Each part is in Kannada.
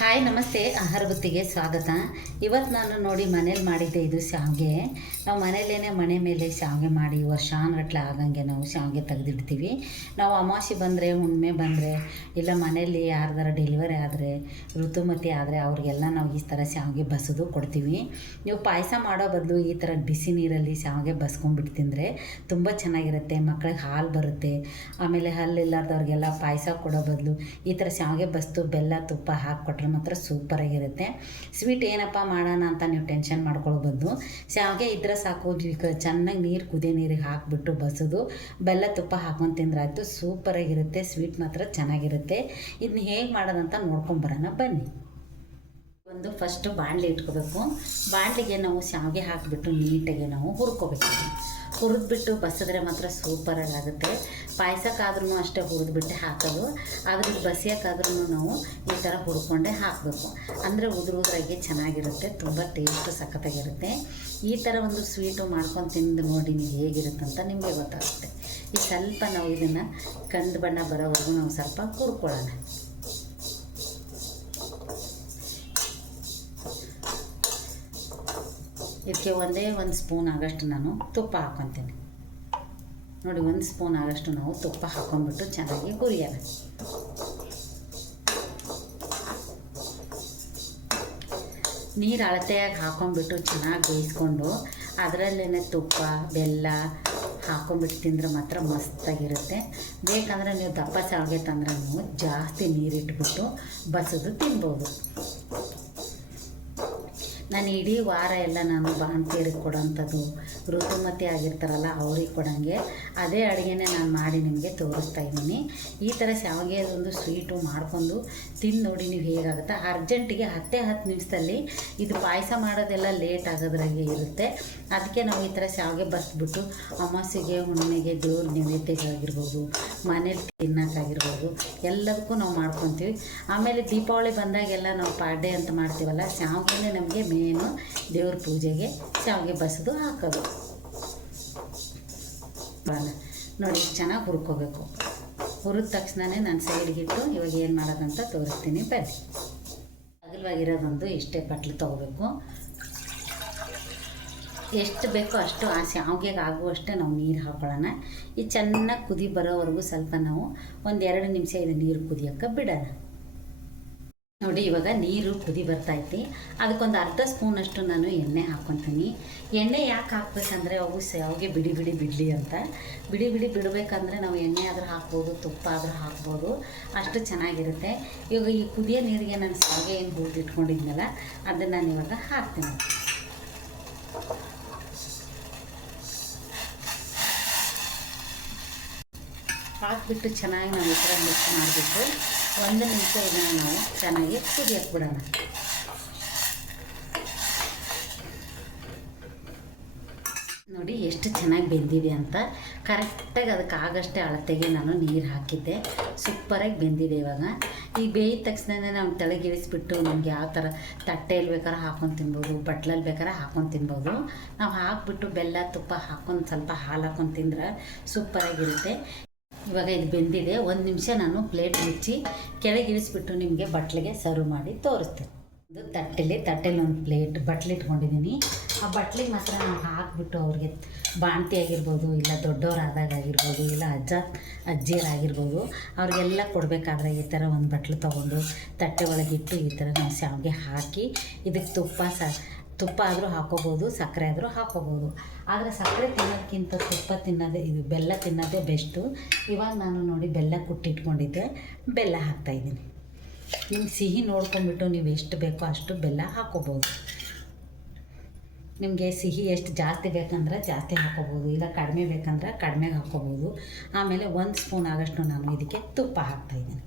ಹಾಯ್ ನಮಸ್ತೆ, ಆಹಾರ ಬುತ್ತಿಗೆ ಸ್ವಾಗತ. ಇವತ್ತು ನಾನು ನೋಡಿ ಮನೇಲಿ ಮಾಡಿದ್ದೆ ಇದು ಶಾವಿಗೆ. ನಾವು ಮನೇಲೇ ಮನೆ ಮೇಲೆ ಶಾವಿಗೆ ಮಾಡಿ ವರ್ಷಾನುಗಟ್ಲೆ ಆಗಂಗೆ ನಾವು ಶಾವಿಗೆ ತೆಗೆದಿಡ್ತೀವಿ. ನಾವು ಅಮಾವಾಸ್ಯೆ ಬಂದರೆ, ಹುಣ್ಣಿಮೆ ಬಂದರೆ, ಇಲ್ಲ ಮನೆಯಲ್ಲಿ ಯಾರ್ದಾರ ಡೆಲಿವರಿ ಆದರೆ, ಋತುಮತಿ ಆದರೆ ಅವ್ರಿಗೆಲ್ಲ ನಾವು ಈ ಥರ ಶಾವಿಗೆ ಬಸೋದು ಕೊಡ್ತೀವಿ. ನೀವು ಪಾಯಸ ಮಾಡೋ ಬದಲು ಈ ಥರ ಬಿಸಿ ನೀರಲ್ಲಿ ಶಾವಿಗೆ ಬಸ್ಕೊಂಡ್ಬಿಟ್ಟು ತಿಂದರೆ ತುಂಬ ಚೆನ್ನಾಗಿರುತ್ತೆ. ಮಕ್ಕಳಿಗೆ ಹಾಲು ಬರುತ್ತೆ. ಆಮೇಲೆ ಹಲ್ಲಿಲ್ಲಾರ್ದವ್ರಿಗೆಲ್ಲ ಪಾಯಸ ಕೊಡೋ ಬದಲು ಈ ಥರ ಶಾವಿಗೆ ಬಸ್ತು ಬೆಲ್ಲ ತುಪ್ಪ ಹಾಕಿಕೊಟ್ರೆ ಮಾತ್ರ ಸೂಪರಾಗಿರುತ್ತೆ. ಸ್ವೀಟ್ ಏನಪ್ಪ ಮಾಡೋಣ ಅಂತ ನೀವು ಟೆನ್ಷನ್ ಮಾಡ್ಕೊಳ್ಬೋದು. ಶಾವಿಗೆ ಇದ್ರೆ ಸಾಕು, ಚೆನ್ನಾಗಿ ನೀರು ಕುದಿಯೋ ನೀರಿಗೆ ಹಾಕಿಬಿಟ್ಟು ಬಸೋದು ಬೆಲ್ಲ ತುಪ್ಪ ಹಾಕೊಂಡು ತಿಂದ್ರೆ ಆಯಿತು, ಸೂಪರಾಗಿರುತ್ತೆ. ಸ್ವೀಟ್ ಮಾತ್ರ ಚೆನ್ನಾಗಿರುತ್ತೆ. ಇದನ್ನ ಹೇಗೆ ಮಾಡೋದಂತ ನೋಡ್ಕೊಂಬರೋಣ ಬನ್ನಿ. ಫಸ್ಟು ಬಾಣಲೆ ಇಟ್ಕೋಬೇಕು. ಬಾಣಲೆಗೆ ನಾವು ಶಾವಿಗೆ ಹಾಕಿಬಿಟ್ಟು ನೀಟಾಗಿ ನಾವು ಹುರ್ಕೋಬೇಕು. ಹುರಿದ್ಬಿಟ್ಟು ಬಸಿದ್ರೆ ಮಾತ್ರ ಸೂಪರಾಗಿ ಆಗುತ್ತೆ. ಪಾಯಸಕ್ಕಾದ್ರೂ ಅಷ್ಟೇ ಹುರಿದ್ಬಿಟ್ಟು ಹಾಕೋದು, ಆದರೆ ಬಸಿಯೋಕ್ಕಾದ್ರೂ ನಾವು ಈ ಥರ ಹುರ್ಕೊಂಡೇ ಹಾಕಬೇಕು. ಅಂದರೆ ಉದುರಾಗಿ ಚೆನ್ನಾಗಿರುತ್ತೆ, ತುಂಬ ಟೇಸ್ಟು ಸಖತ್ತಾಗಿರುತ್ತೆ. ಈ ಥರ ಒಂದು ಸ್ವೀಟು ಮಾಡ್ಕೊಂಡು ತಿಂದು ನೋಡಿ ನೀವು ಹೇಗಿರುತ್ತಂತ ನಿಮಗೆ ಗೊತ್ತಾಗುತ್ತೆ. ಈ ಸ್ವಲ್ಪ ನಾವು ಇದನ್ನು ಕಂದು ಬಣ್ಣ ಬರೋವರೆಗೂ ನಾವು ಸ್ವಲ್ಪ ಹುರ್ಕೊಳ್ಳೋಣ. ಇದಕ್ಕೆ ಒಂದೇ ಒಂದು ಸ್ಪೂನ್ ಆಗೋಷ್ಟು ನಾನು ತುಪ್ಪ ಹಾಕ್ಕೊತೀನಿ. ನೋಡಿ, ಒಂದು ಸ್ಪೂನ್ ಆಗೋಷ್ಟು ನಾವು ತುಪ್ಪ ಹಾಕ್ಕೊಂಡ್ಬಿಟ್ಟು ಚೆನ್ನಾಗಿ ಹುರಿಯೋಣ. ನೀರು ಅಳತೆಯಾಗಿ ಹಾಕ್ಕೊಂಡ್ಬಿಟ್ಟು ಚೆನ್ನಾಗಿ ಬೇಯಿಸ್ಕೊಂಡು ಅದರಲ್ಲೇ ತುಪ್ಪ ಬೆಲ್ಲ ಹಾಕ್ಕೊಂಡ್ಬಿಟ್ಟು ತಿಂದರೆ ಮಾತ್ರ ಮಸ್ತಾಗಿರುತ್ತೆ. ಬೇಕಂದರೆ ನೀವು ದಪ್ಪ ಶಾವಿಗೆ ತಂದ್ರೆ ನೀವು ಜಾಸ್ತಿ ನೀರಿಟ್ಬಿಟ್ಟು ಬಸೋದು ತಿನ್ಬೋದು. ನಾನು ಇಡೀ ವಾರ ಎಲ್ಲ ನಾನು ಬಾಣಂತಿಯರಿಗೆ ಕೊಡೋಂಥದ್ದು, ಋತುಮತಿ ಆಗಿರ್ತಾರಲ್ಲ ಅವ್ರಿಗೆ ಕೊಡೋಂಗೆ ಅದೇ ಅಡುಗೆನೇ ನಾನು ಮಾಡಿ ನಿಮಗೆ ತೋರಿಸ್ತಾ ಇದ್ದೀನಿ. ಈ ಥರ ಶಾವಿಗೆ ಒಂದು ಸ್ವೀಟು ಮಾಡ್ಕೊಂಡು ತಿಂದು ನೋಡಿ ನೀವು ಹೇಗಾಗುತ್ತೆ. ಅರ್ಜೆಂಟಿಗೆ 10 ನಿಮಿಷದಲ್ಲಿ ಇದು ಪಾಯಸ ಮಾಡೋದೆಲ್ಲ ಲೇಟ್ ಆಗೋದ್ರಾಗೆ ಇರುತ್ತೆ. ಅದಕ್ಕೆ ನಾವು ಈ ಥರ ಶಾವಿಗೆ ಬಸ್ಬಿಟ್ಟು ಅಮಾವಾಸ್ಯೆಗೆ ಹುಣ್ಣಿಮೆಗೆ ದೇವ್ರ ನೈವೇದ್ಯಕ್ಕಾಗಿರ್ಬೋದು, ಮನೇಲಿ ತಿನ್ನೋಕ್ಕಾಗಿರ್ಬೋದು, ಎಲ್ಲದಕ್ಕೂ ನಾವು ಮಾಡ್ಕೊತೀವಿ. ಆಮೇಲೆ ದೀಪಾವಳಿ ಬಂದಾಗೆಲ್ಲ ನಾವು ಪಾಡ್ಡೆ ಅಂತ ಮಾಡ್ತೀವಲ್ಲ, ಶಾವಿಗೆನೇ ನಮಗೆ ಮೇನು. ದೇವ್ರ ಪೂಜೆಗೆ ಶಾವಿಗೆ ಬಸದು ಹಾಕೋದು. ನೋಡಿ, ಚೆನ್ನಾಗಿ ಹುರ್ಕೋಬೇಕು. ಹುರಿದ ತಕ್ಷಣವೇ ನಾನು ಸೈಡ್ಗಿಟ್ಟು ಇವಾಗ ಏನು ಮಾಡೋದಂತ ತೋರಿಸ್ತೀನಿ ಬನ್ನಿ. ಅಗಲವಾಗಿರೋದೊಂದು ಇಷ್ಟೇ ಬಟ್ಲು ತೊಗೋಬೇಕು. ಎಷ್ಟು ಬೇಕೋ ಅಷ್ಟು ಆ ಶಾವಿಗೆಗೆ ಆಗುವಷ್ಟೇ ನಾವು ನೀರು ಹಾಕೊಳ್ಳೋಣ. ಈ ಚೆನ್ನಾಗಿ ಕುದಿ ಬರೋವರೆಗೂ ಸ್ವಲ್ಪ ನಾವು 1-2 ನಿಮಿಷ ಇದು ನೀರು ಕುದಿಯೋಕ್ಕೆ ಬಿಡೋಣ. ನೋಡಿ, ಇವಾಗ ನೀರು ಕುದಿ ಬರ್ತೈತಿ. ಅದಕ್ಕೊಂದು ಅರ್ಧ ಸ್ಪೂನಷ್ಟು ನಾನು ಎಣ್ಣೆ ಹಾಕ್ಕೊತೀನಿ. ಎಣ್ಣೆ ಯಾಕೆ ಹಾಕ್ಬೇಕಂದ್ರೆ ಅವು ಶಾವಿಗೆ ಬಿಡಿ ಬಿಡಲಿ ಅಂತ. ಬಿಡಿ ಬಿಡಬೇಕಂದ್ರೆ ನಾವು ಎಣ್ಣೆ ಆದರೂ ಹಾಕ್ಬೋದು, ತುಪ್ಪ ಆದರೂ ಹಾಕ್ಬೋದು, ಅಷ್ಟು ಚೆನ್ನಾಗಿರುತ್ತೆ. ಇವಾಗ ಈ ಕುದಿಯೋ ನೀರಿಗೆ ನಾನು ಶಾವಿಗೆ ಏನು ಹುರಿದಿಟ್ಕೊಂಡಿದ್ನಲ್ಲ ಅದನ್ನು ನಾನು ಇವಾಗ ಹಾಕ್ತೀನಿ. ಹಾಕಿಬಿಟ್ಟು ಚೆನ್ನಾಗಿ ನಾವು ಈ ಥರ ಮಿಕ್ಸ್ ಮಾಡಿಬಿಟ್ಟು 1 ನಿಮಿಷ ಇದನ್ನು ನಾವು ಚೆನ್ನಾಗಿ ಕುದಿಯಕ್ಕೆ ಬಿಡೋಣ. ನೋಡಿ ಎಷ್ಟು ಚೆನ್ನಾಗಿ ಬೆಂದಿದೆ ಅಂತ. ಕರೆಕ್ಟಾಗಿ ಅದಕ್ಕೆ ಆಗಷ್ಟೇ ಅಳತೆಗೆ ನಾನು ನೀರು ಹಾಕಿದ್ದೆ. ಸೂಪರಾಗಿ ಬೆಂದಿದೆ. ಇವಾಗ ಈ ಬೇಯಿದ ತಕ್ಷಣವೇ ನಾವು ತೆಳಗಿಳಿಸ್ಬಿಟ್ಟು ನಮ್ಗೆ ಯಾವ ಥರ ತಟ್ಟೆಯಲ್ಲಿ ಬೇಕಾದ್ರೆ ಹಾಕ್ಕೊಂಡು ತಿನ್ಬೋದು, ಬಟ್ಲಲ್ಲಿ ಬೇಕಾದ್ರೆ ಹಾಕ್ಕೊಂಡು ತಿನ್ಬೋದು. ನಾವು ಹಾಕ್ಬಿಟ್ಟು ಬೆಲ್ಲ ತುಪ್ಪ ಹಾಕ್ಕೊಂಡು ಸ್ವಲ್ಪ ಹಾಲು ಹಾಕ್ಕೊಂಡು ತಿಂದ್ರೆ ಸೂಪರಾಗಿರುತ್ತೆ. ಇವಾಗ ಇದು ಬೆಂದಿದೆ. 1 ನಿಮಿಷ ನಾನು ಪ್ಲೇಟ್ ಮುಚ್ಚಿ ಕೆಳಗಿಳಿಸ್ಬಿಟ್ಟು ನಿಮಗೆ ಬಟ್ಲಿಗೆ ಸರ್ವ್ ಮಾಡಿ ತೋರಿಸ್ತೇನೆ. ಇದು ತಟ್ಟೆಲಿ ಒಂದು ಪ್ಲೇಟ್ ಬಟ್ಲು ಇಟ್ಕೊಂಡಿದ್ದೀನಿ. ಆ ಬಟ್ಲಿಗೆ ಮಾತ್ರ ನಾವು ಹಾಕಿಬಿಟ್ಟು ಅವ್ರಿಗೆ ಬಾಣತಿ ಆಗಿರ್ಬೋದು, ಇಲ್ಲ ದೊಡ್ಡವರಾದಾಗ ಆಗಿರ್ಬೋದು, ಇಲ್ಲ ಅಜ್ಜಿಯರಾಗಿರ್ಬೋದು, ಅವ್ರಿಗೆಲ್ಲ ಕೊಡಬೇಕಾದ್ರೆ ಈ ಥರ ಒಂದು ಬಟ್ಲು ತೊಗೊಂಡು ತಟ್ಟೆ ಒಳಗಿಟ್ಟು ಈ ಥರ ನಾವು ಶಾವಿಗೆ ಹಾಕಿ ಇದಕ್ಕೆ ತುಪ್ಪ ಆದರೂ ಹಾಕೋಬೋದು, ಸಕ್ಕರೆ ಆದರೂ ಹಾಕೋಬೋದು. ಆದರೆ ಸಕ್ಕರೆ ತಿನ್ನೋದಕ್ಕಿಂತ ತುಪ್ಪ ತಿನ್ನೋದೇ, ಇದು ಬೆಲ್ಲ ತಿನ್ನೋದೇ ಬೆಸ್ಟು. ಇವಾಗ ನಾನು ನೋಡಿ ಬೆಲ್ಲ ಕುಟ್ಟಿಟ್ಕೊಂಡಿದ್ದೆ, ಬೆಲ್ಲ ಹಾಕ್ತಾಯಿದ್ದೀನಿ. ನಿಮ್ಗೆ ಸಿಹಿ ನೋಡ್ಕೊಂಡ್ಬಿಟ್ಟು ನೀವು ಎಷ್ಟು ಬೇಕೋ ಅಷ್ಟು ಬೆಲ್ಲ ಹಾಕೋಬೋದು. ನಿಮಗೆ ಸಿಹಿ ಎಷ್ಟು ಜಾಸ್ತಿ ಬೇಕಂದ್ರೆ ಜಾಸ್ತಿ ಹಾಕೋಬೋದು, ಇಲ್ಲ ಕಡಿಮೆ ಬೇಕಂದ್ರೆ ಕಡಿಮೆ ಹಾಕೋಬೋದು. ಆಮೇಲೆ 1 ಸ್ಪೂನ್ ಆಗೋಷ್ಟು ನಾನು ಇದಕ್ಕೆ ತುಪ್ಪ ಹಾಕ್ತಾಯಿದ್ದೀನಿ.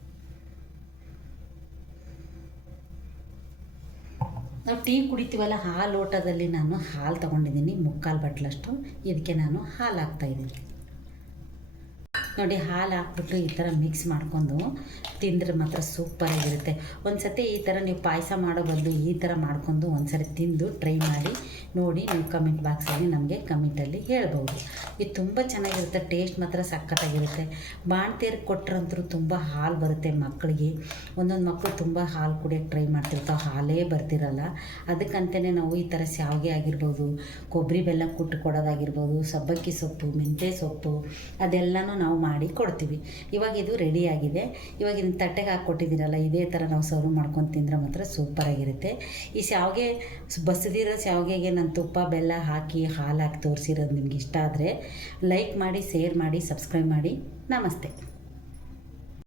ನಾವು ಟೀ ಕುಡಿತೀವಲ್ಲ, ಆ ಲೋಟದಲ್ಲಿ ನಾನು ಹಾಲು ತೊಗೊಂಡಿದ್ದೀನಿ, 3/4 ಬಟ್ಲಷ್ಟು. ಇದಕ್ಕೆ ನಾನು ಹಾಲು ಹಾಕ್ತಾಯಿದ್ದೀನಿ. ನೋಡಿ ಹಾಲು ಹಾಕ್ಬಿಟ್ಟು ಈ ಥರ ಮಿಕ್ಸ್ ಮಾಡ್ಕೊಂಡು ತಿಂದರೆ ಮಾತ್ರ ಸೂಪರಾಗಿರುತ್ತೆ. ಒಂದು ಸತಿ ಈ ಥರ ನೀವು ಪಾಯಸ ಮಾಡೋ ಬದಲು ಈ ಥರ ಮಾಡ್ಕೊಂಡು ಒಂದು ಸರಿ ತಿಂದು ಟ್ರೈ ಮಾಡಿ ನೋಡಿ. ನೀವು ಕಮೆಂಟ್ ಬಾಕ್ಸಲ್ಲಿ ನಮಗೆ ಕಮೆಂಟಲ್ಲಿ ಹೇಳ್ಬೋದು. ಇದು ತುಂಬ ಚೆನ್ನಾಗಿರುತ್ತೆ, ಟೇಸ್ಟ್ ಮಾತ್ರ ಸಖತ್ತಾಗಿರುತ್ತೆ. ಬಾಣ್ತೀರಿಗೆ ಕೊಟ್ಟರಂತೂ ತುಂಬ ಹಾಲು ಬರುತ್ತೆ ಮಕ್ಕಳಿಗೆ. ಒಂದೊಂದು ಮಕ್ಕಳು ತುಂಬ ಹಾಲು ಕುಡಿಯೋಕ್ಕೆ ಟ್ರೈ ಮಾಡ್ತಿರ್ತಾವೆ, ಹಾಲೇ ಬರ್ತಿರಲ್ಲ. ಅದಕ್ಕಂತಲೇ ನಾವು ಈ ಥರ ಶಾವಿಗೆ ಆಗಿರ್ಬೋದು, ಕೊಬ್ಬರಿ ಬೆಲ್ಲ ಕುಟ್ಟು ಕೊಡೋದಾಗಿರ್ಬೋದು, ಸಬ್ಬಕ್ಕಿ ಸೊಪ್ಪು, ಮೆಂತ್ಯ ಸೊಪ್ಪು ಅದೆಲ್ಲನೂ ನಾವು ಮಾಡಿ ಕೊಡ್ತೀವಿ. ಇವಾಗ ಇದು ರೆಡಿಯಾಗಿದೆ. ಇವಾಗ ಇದನ್ನು ತಟ್ಟೆಗೆ ಹಾಕಿ ಕೊಟ್ಟಿದ್ದೀರಲ್ಲ, ಇದೇ ಥರ ನಾವು ಸರ್ವ್ ಮಾಡ್ಕೊಂಡು ತಿಂದರೆ ಮಾತ್ರ ಸೂಪರಾಗಿರುತ್ತೆ. ಈ ಶಾವಿಗೆ ಬಸಿದಿರೋ ಶಾವಿಗೆಗೆ ನಾನು ತುಪ್ಪ ಬೆಲ್ಲ ಹಾಕಿ ಹಾಲು ಹಾಕಿ ತೋರಿಸಿರೋದು ನಿಮ್ಗೆ ಇಷ್ಟ ಆದರೆ ಲೈಕ್ ಮಾಡಿ, ಶೇರ್ ಮಾಡಿ, ಸಬ್ಸ್ಕ್ರೈಬ್ ಮಾಡಿ. ನಮಸ್ತೆ.